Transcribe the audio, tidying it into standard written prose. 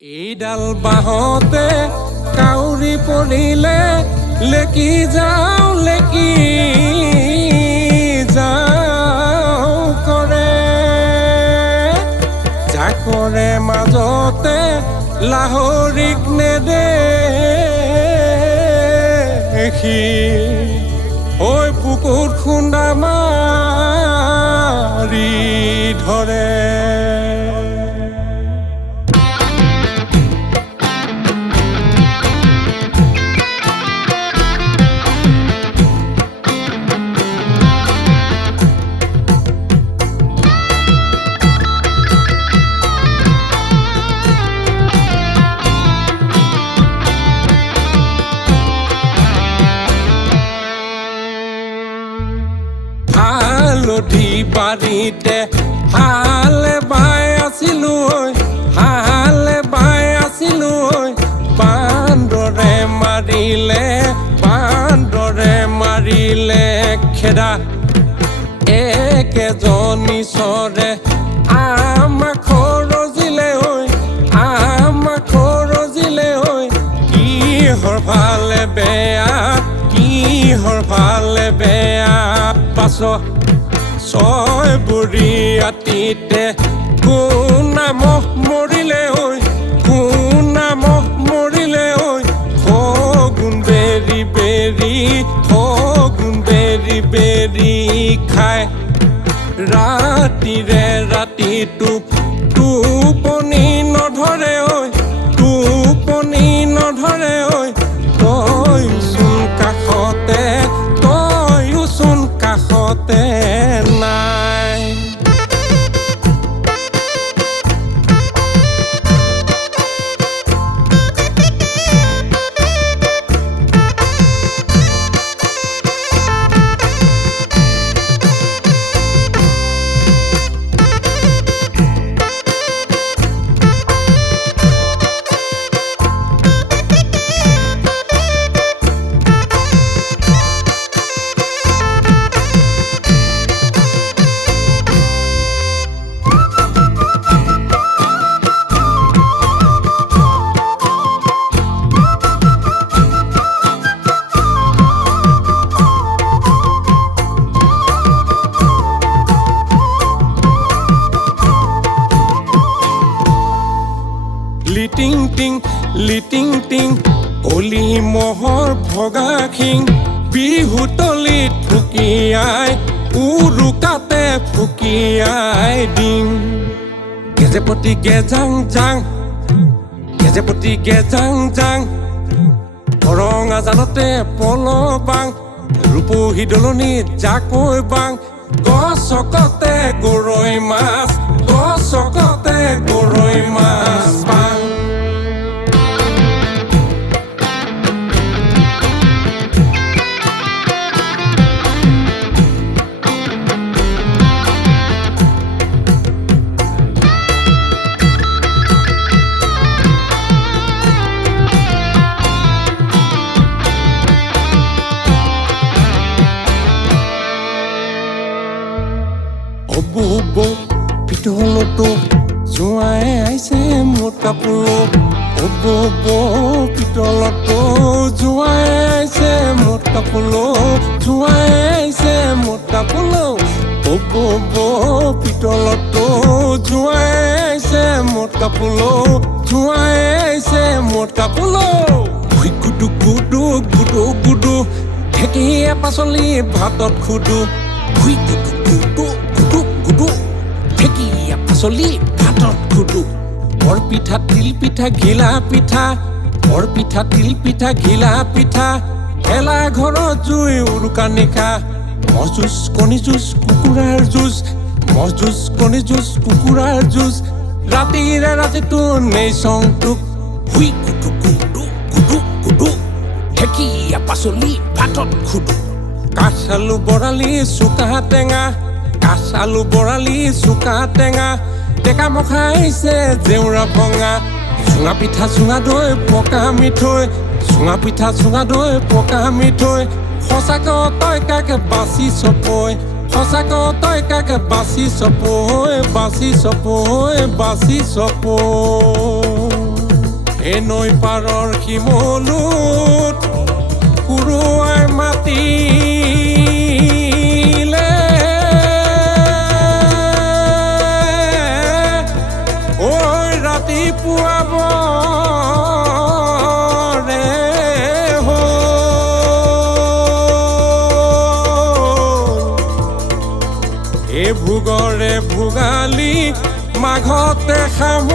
এইডাল বাহতে কাউৰী পৰিলে লেকি যাও কৰে জাকৰে মাজতে লাহৰিক নেদেখি ঐ পুকুৰত খুন্দা মাৰি ধৰে। হালধি বাৰীতে হালে বাই আছিলো বান্দৰে মাৰিলে খেদা একেজনী চৰে আমাক খৰজিলে কিহৰ ভালে বেয়া পাছ ছয় বুঢ়ী ৰাতিতে কোনাম মৰিলে ফগুন বেৰি খাই ৰাতিটো টোপনি নধৰে তয়চোন কাষতে নাই। লিটিং টিং অলি মহৰ ভগা শিং বিহুতলিত ফুকিয়াই উৰুকাতে ফুকিয়াই দিং গেজেপতি গেজাং ৰঙা জালতে পলবাং ৰূপহী দলনিত জাকৈ বাং গছকতে গৰৈ মাছ বাং। পিতলতো জোঁৱাই আহিছে মোৰ কাপোৰ পিতলতো জোঁৱাই আহিছে মোৰ কাপোৰ পিতলতো জোঁৱাই আহিছে মোৰ কাপোৰ গুদু ঢেকীয়া পাচলি ভাতত খুদু ঢেকীয়া পাচলি ভাতত খুদু বৰপিঠা তিলপিঠা ঘিলা পিঠা ঘৰত জুই উৰুকা নিশা মহ যুঁজ কণী যুঁজ কুকুৰাৰ যুঁজ ৰাতিটো নেই চংটোক গুদু ঢেকীয়া পাচলি ভাতত খুদু কাঠ আলু বৰালি চুকা টেঙা টেকা মখা আহিছে জেউৰা ভঙা চুঙা পিঠা চুঙা দৈ পকা মিঠৈ সঁচাকৈ তই কাকে বাচি চপৈ এই নৈ পাৰৰ শিমলুত কুৰুৱাই মাতিলে ঐ ৰাতিপুৱা বৰে হ'ল এই ভোগৰে ভোগালী মাঘতে খাম